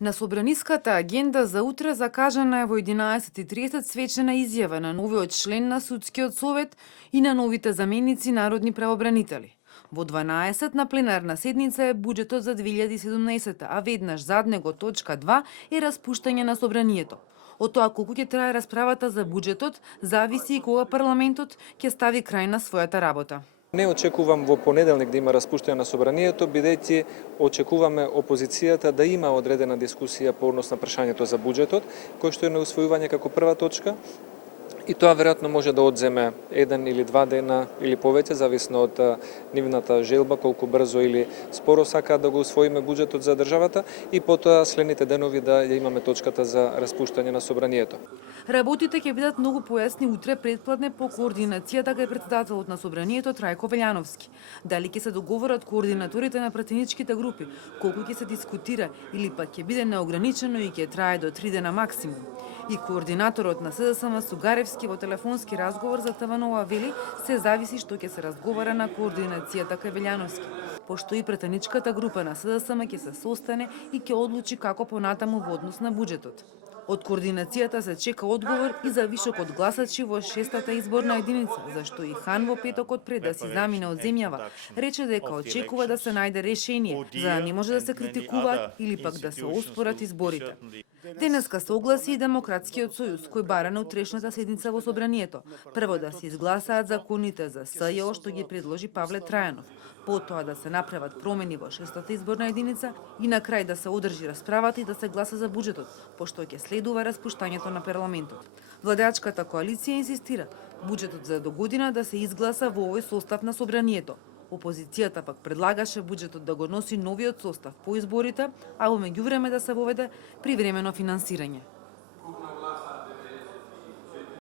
На собраниската агенда за утре закажана е во 11:30 свечена изјава на новиот член на Судскиот совет и на новите заменици народни правобранители. Во 12 на пленарна седница е буџетот за 2017, а веднаш зад него точка 2 е распуштање на собранието. Од тоа колку ќе трае расправата за буџетот, зависи и кога парламентот ќе стави крај на својата работа. Не очекувам во понеделник да има распуштање на собранието, бидејќи очекуваме опозицијата да има одредена дискусија по однос на прашањето за буџетот, кој што е на усвојување како прва точка. И тоа веројатно може да одземе 1 или 2 дена или повеќе, зависно од нивната желба, колку брзо или споро сакаат да го усвоиме буџетот за државата и потоа следните денови да ја имаме точката за распуштање на собранието. Работите ќе бидат многу појасни утре предпладне по координацијата кај претседателот на собранието Трајко Велјановски. Дали ќе се договорат координаторите на пратеничките групи, колку ќе се дискутира или пак ќе биде неограничено и ќе трае до 3 дена максимум. И координаторот на СДСМ Сугаревски во телефонски разговор за ТВ вели се зависи што ќе се разговара на координацијата кај Велјановски, пошто и претеничката група на СДСМ ќе се состане и ќе одлучи како понатаму во однос на буџетот. Од координацијата се чека одговор и за вишокот гласачи во 6-та изборна единица, зашто и Хан во петокот пред да си замине од земјава, рече дека очекува да се најде решение, за да не може да се критикуваат или пак да се оспорат изборите. Денеска се огласи и Демократскиот сојуз, кој бара на утрешната седница во собранието. Прво да се изгласаат законите за СЈО што ги предложи Павле Трајанов, потоа да се направат промени во 6-та изборна единица и на крај да се одржи расправата и да се гласа за буџетот, пошто ќе следува распуштањето на парламентот. Владеачката коалиција инсистира буџетот за до година да се изгласа во овој состав на собранието. Опозицијата пак предлагаше буџетот да го носи новиот состав по изборите, а во меѓувреме да се воведе привремено финансирање.